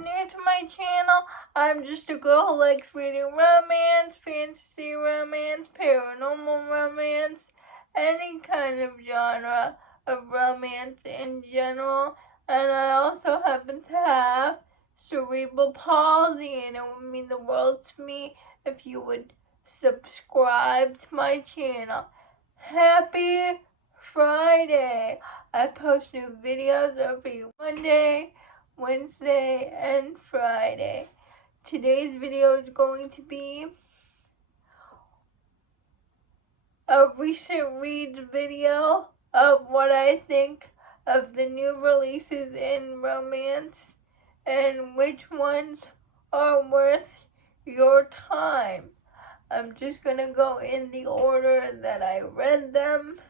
new to my channel, I'm just a girl who likes reading romance, fantasy romance, paranormal romance, any kind of genre of romance in general. And I also happen to have cerebral palsy, and it would mean the world to me if you would subscribe to my channel. Happy Friday! I post new videos every Monday, Wednesday, and Friday. Today's video is going to be a recent reads video of what I think of the new releases in romance and which ones are worth your time. I'm just gonna go in the order that I read them.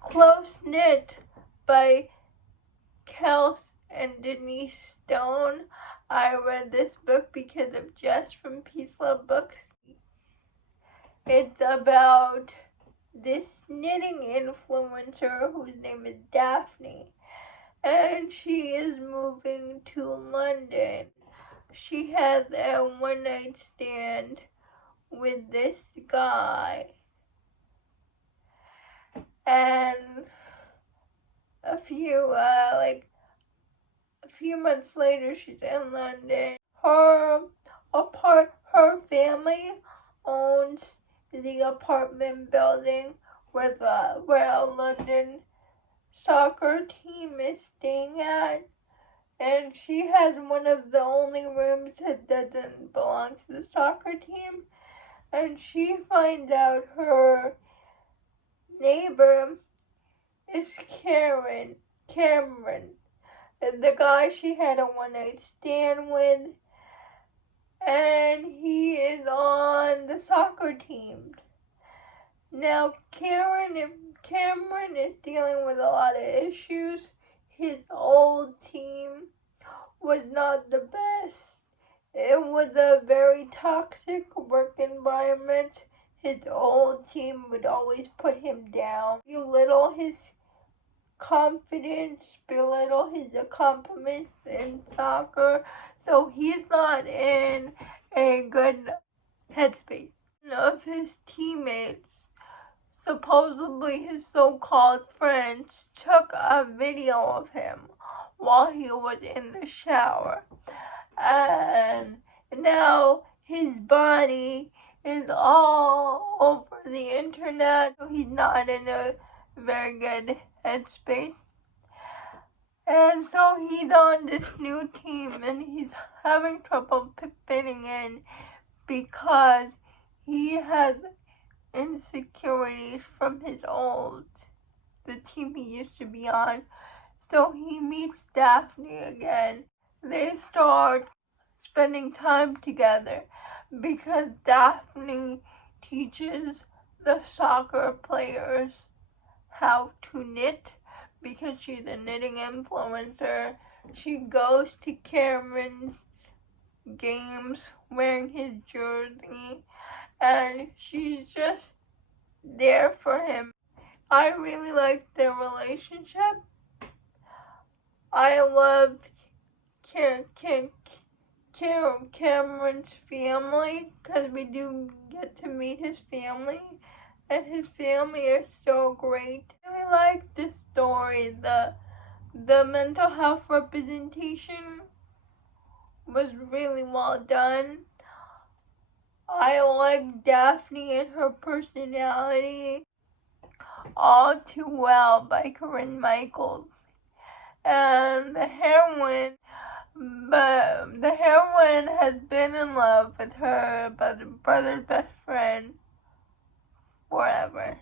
Close Knit by Kels and Denise Stone. I read this book because of Jess from Peace Love Books. It's about this knitting influencer whose name is Daphne, and she is moving to London. She has a one-night stand with this guy, and a few months later, she's in London. Her family owns the apartment building where a London soccer team is staying at, and she has one of the only rooms that doesn't belong to the soccer team. And she finds out her neighbor is Cameron, the guy she had a one-night stand with, and he is on the soccer team. Now, Cameron is dealing with a lot of issues. His old team was not the best. It was a very toxic work environment. His old team would always put him down, belittle his confidence, belittle his accomplishments in soccer. So he's not in a good headspace. One of his teammates, supposedly his so-called friends, took a video of him while he was in the shower. And now his body is all over the internet, so he's not in a very good headspace. And so he's on this new team, and he's having trouble fitting in because he has insecurities from the team he used to be on. So he meets Daphne again. They start spending time together because Daphne teaches the soccer players how to knit because she's a knitting influencer. She goes to Cameron's games wearing his jersey, and she's just there for him. I really like their relationship. I love Cameron's family because we do get to meet his family, and his family is so great. I really like this story. The mental health representation was really well done. I like Daphne and her personality. All Too Well by Corinne Michaels. And the heroine has been in love with her brother's best friend forever.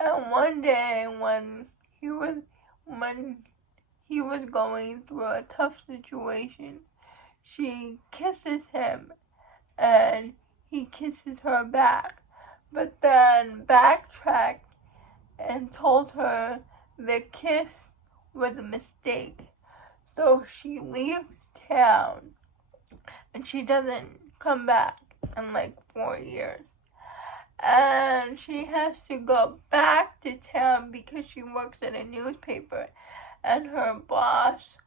And one day when he was going through a tough situation, she kisses him and he kisses her back, but then backtracked and told her the kiss was a mistake. So she leaves town and she doesn't come back in like 4 years. And she has to go back to town because she works at a newspaper, and her boss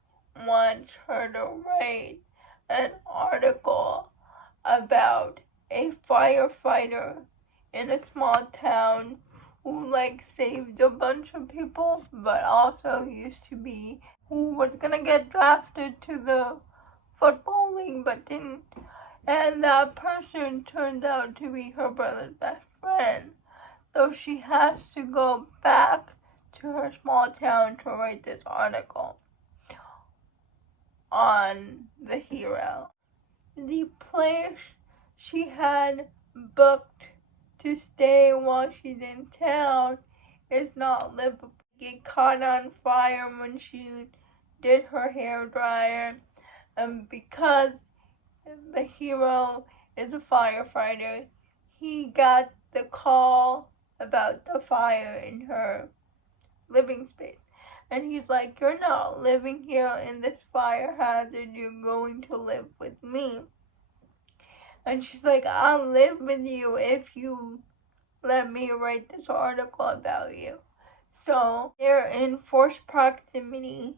wants her to write an article about a firefighter in a small town who saved a bunch of people, but also used to be who was gonna get drafted to the football league but didn't, and that person turned out to be her brother's best friend. So she has to go back to her small town to write this article on the hero. The place she had booked to stay while she's in town is not livable. It caught on fire when she did her hair dryer, and because the hero is a firefighter, he got the call about the fire in her living space. And he's like, "You're not living here in this fire hazard, you're going to live with me." And she's like, "I'll live with you if you let me write this article about you." So they're in forced proximity,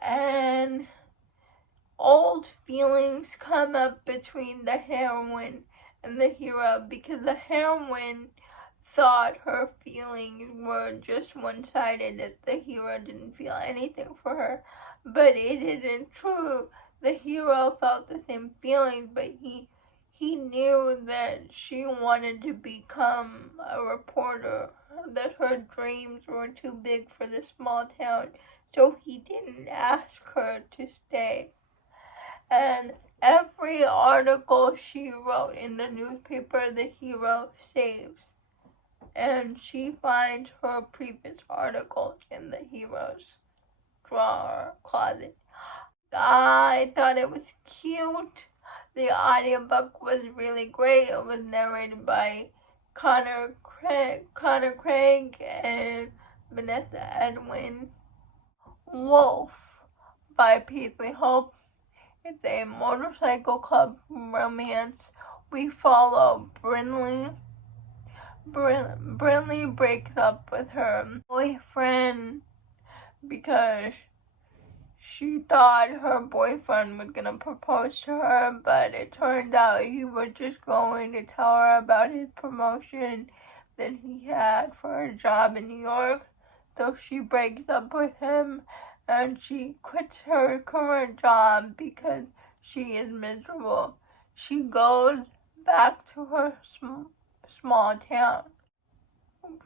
and old feelings come up between the heroine and the hero, because the heroine thought her feelings were just one-sided, that the hero didn't feel anything for her, but it isn't true. The hero felt the same feelings, but he knew that she wanted to become a reporter, that her dreams were too big for this small town, so he didn't ask her to stay. And every article she wrote in the newspaper, the hero saves. And she finds her previous articles in the hero's drawer closet. I thought it was cute. The audiobook was really great. It was narrated by Connor Craig and Vanessa Edwin. Wolf by Paisley Hope. It's a motorcycle club romance. We follow Brinley. Brinley breaks up with her boyfriend because she thought her boyfriend was gonna propose to her, but it turned out he was just going to tell her about his promotion that he had for a job in New York. So she breaks up with him, and she quits her current job because she is miserable. She goes back to her small town.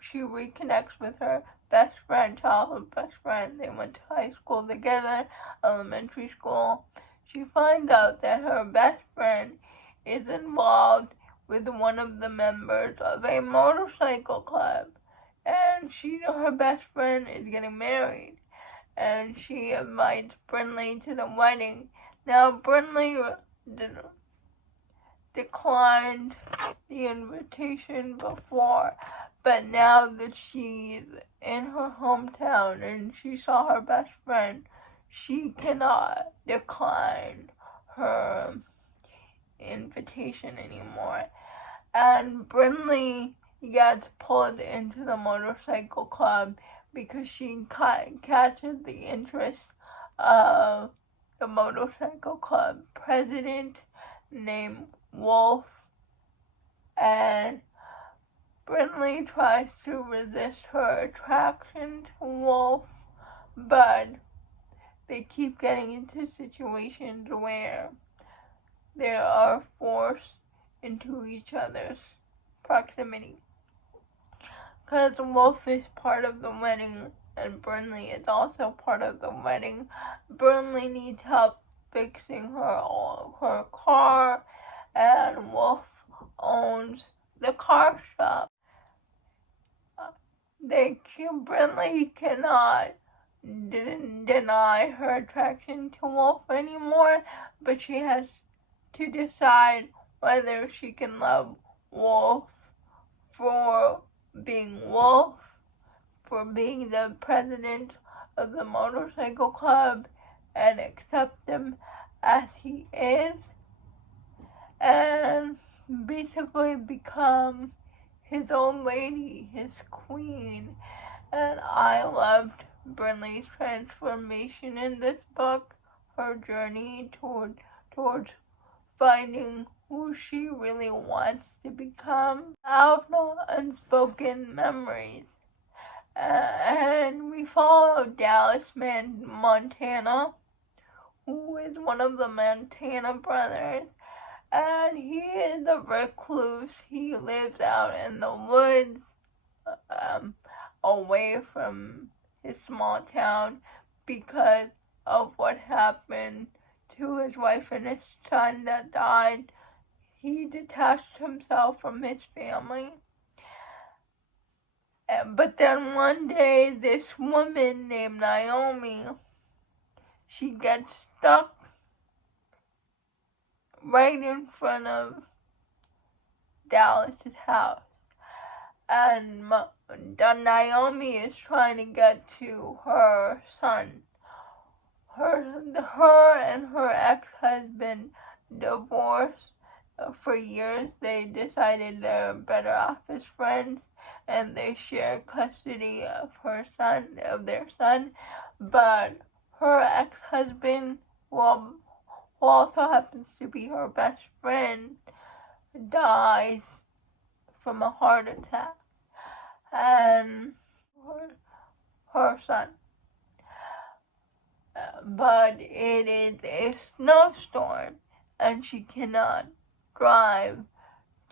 She reconnects with her best friend, childhood best friend. They went to high school together, elementary school. She finds out that her best friend is involved with one of the members of a motorcycle club, and her best friend is getting married, and she invites Brinley to the wedding. Now Brinley declined the invitation before, but now that she's in her hometown and she saw her best friend, she cannot decline her invitation anymore. And Brinley gets pulled into the motorcycle club because she catches the interest of the motorcycle club president named Wolf, and Brinley tries to resist her attraction to Wolf, but they keep getting into situations where they are forced into each other's proximity. Because Wolf is part of the wedding and Brinley is also part of the wedding, Brinley needs help fixing her car, and Wolf owns the car shop. Brinley cannot deny her attraction to Wolf anymore, but she has to decide whether she can love Wolf for being Wolf, for being the president of the motorcycle club, and accept him as he is, and basically become his own lady, his queen. And I loved Brinley's transformation in this book, her journey towards finding who she really wants to become, out of unspoken memories. And we follow Dallas Montana, who is one of the Montana brothers, and he is a recluse. He lives out in the woods, away from his small town because of what happened to his wife and his son that died. He detached himself from his family. But then one day, this woman named Naomi, she gets stuck right in front of Dallas's house. And Naomi is trying to get to her son. Her and her ex-husband divorced for years. They decided they're better off as friends, and they share custody of their son. But her ex-husband, who also happens to be her best friend, dies from a heart attack, and her son. But it is a snowstorm, and she cannot drive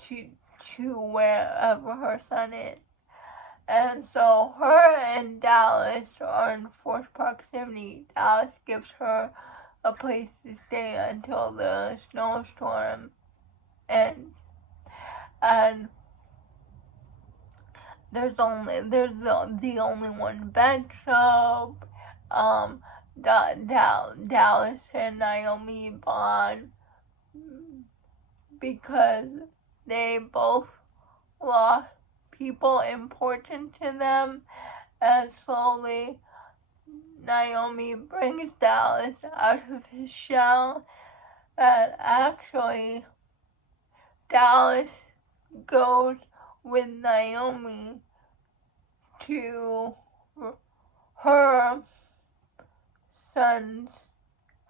to wherever her son is. And so her and Dallas are in close proximity. Dallas gives her a place to stay until the snowstorm ends. And there's the only one bed, so Dallas and Naomi bond because they both lost people important to them, and slowly Naomi brings Dallas out of his shell, and actually Dallas goes with Naomi to her son's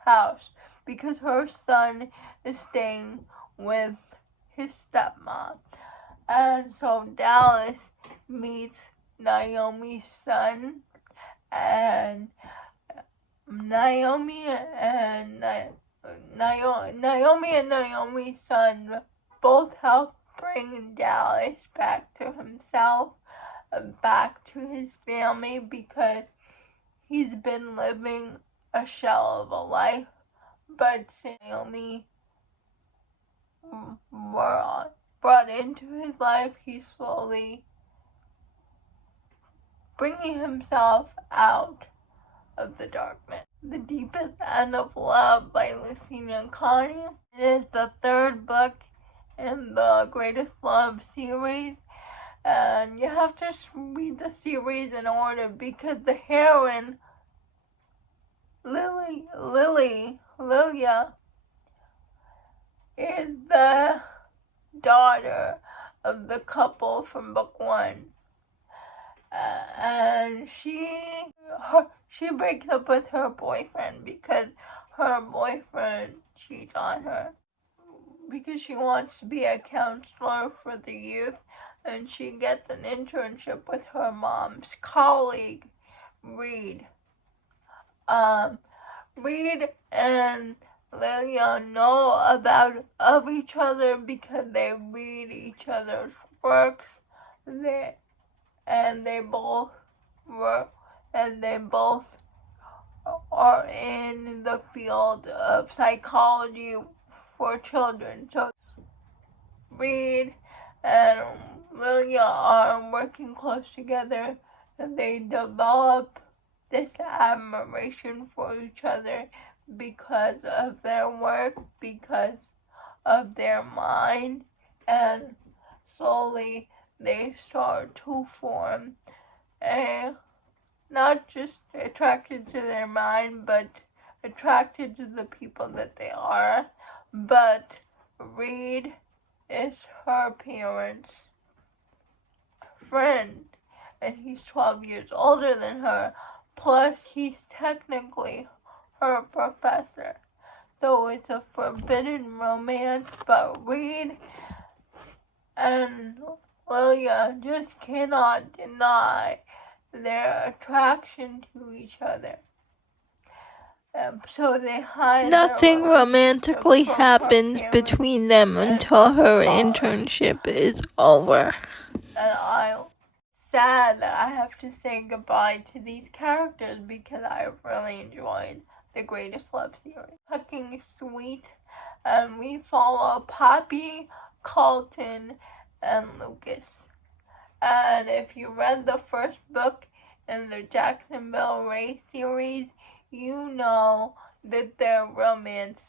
house because her son is staying with his stepmom. And so Dallas meets Naomi's son, and Naomi and Naomi's son both help bring Dallas back to himself, back to his family, because he's been living a shell of a life. But since Naomi were brought into his life, he's slowly bringing himself out of the darkness. The Deepest End of Love by Lucina Connie is the third book in the Greatest Love series, and you have to read the series in order because the heroine, Lilia, is the daughter of the couple from book 1. And she breaks up with her boyfriend because her boyfriend cheats on her, because she wants to be a counselor for the youth, and she gets an internship with her mom's colleague, Reed. Reed and Lilia know of each other because they read each other's works. They both are in the field of psychology for children. So Reed and Lilia are working close together, and they develop this admiration for each other because of their work, because of their mind, and slowly they start to form not just attracted to their mind, but attracted to the people that they are. But Reed is her parents' friend, and he's 12 years older than her, Plus, he's technically her professor. So it's a forbidden romance, but Reed and Lilia just cannot deny their attraction to each other. So they hide Nothing romantically happens between them until her internship is over. And I'm sad that I have to say goodbye to these characters because I really enjoyed The Greatest Love series. Fucking sweet. And we follow Poppy, Colton, and Lucas. And if you read the first book in the Jacksonville Ray series, you know that their romance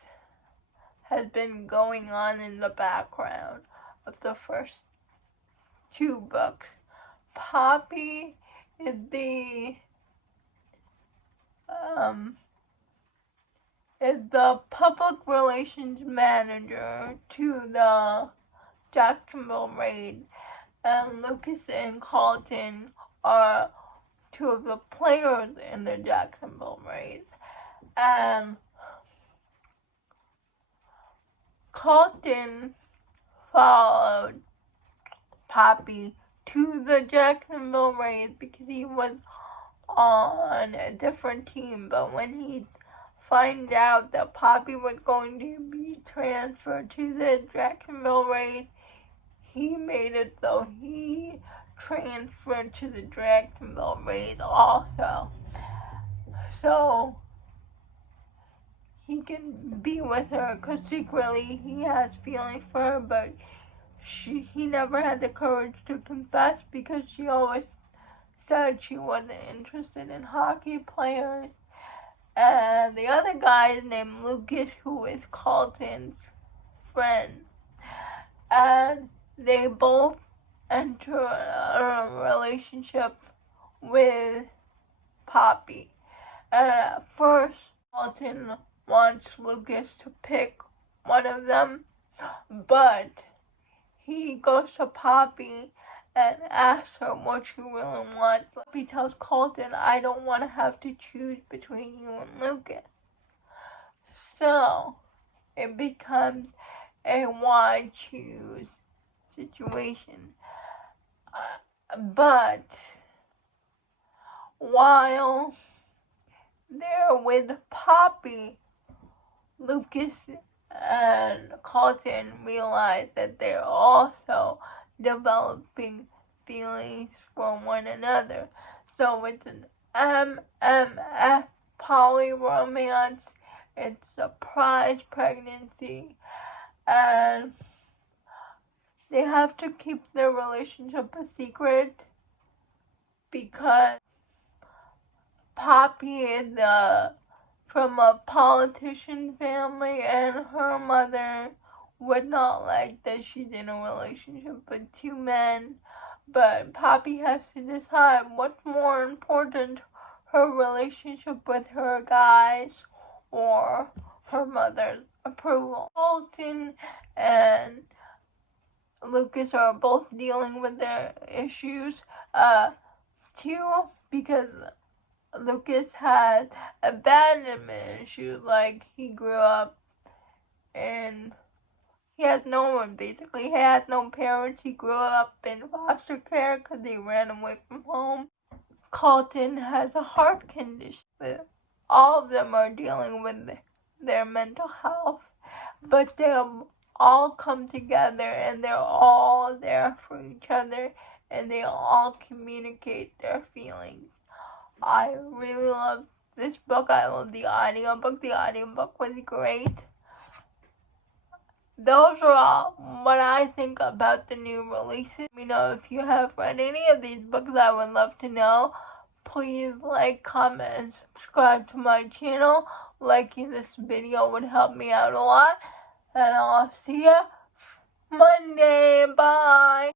has been going on in the background of the first two books. Poppy is the public relations manager to the Jacksonville Raid, and Lucas and Colton are two of the players in the Jacksonville Raid. And Colton followed Poppy to the Jacksonville Raid because he was on a different team, but when he found out that Poppy was going to be transferred to the Jacksonville Raid, he made it so he transferred to the Jacksonville Raid also. So he can be with her, because secretly he has feelings for her, but he never had the courage to confess because she always said she wasn't interested in hockey players. And the other guy is named Lucas, who is Colton's friend. And they both enter a relationship with Poppy. And at first, Colton wants Lucas to pick one of them, but he goes to Poppy and asks her what she really wants. Poppy tells Colton, I don't want to have to choose between you and Lucas. So it becomes a why choose situation. But while they're with Poppy, Lucas and Colton realize that they're also developing feelings for one another. So it's an MMF poly romance. It's a surprise pregnancy, and they have to keep their relationship a secret because Poppy is from a politician family, and her mother would not like that she's in a relationship with two men. But Poppy has to decide what's more important, her relationship with her guys or her mother's approval. Colton and Lucas are both dealing with their issues too, because Lucas has abandonment issues. Like, he grew up and he has no one, basically. He has no parents. He grew up in foster care because he ran away from home. Colton has a heart condition. All of them are dealing with their mental health, but they'll all come together and they're all there for each other, and they all communicate their feelings. I really love this book. I love the audiobook. The audiobook was great. Those are all what I think about the new releases. Let me know if you have read any of these books. I would love to know. Please like, comment, and subscribe to my channel. Liking this video would help me out a lot. And I'll see ya Monday. Bye.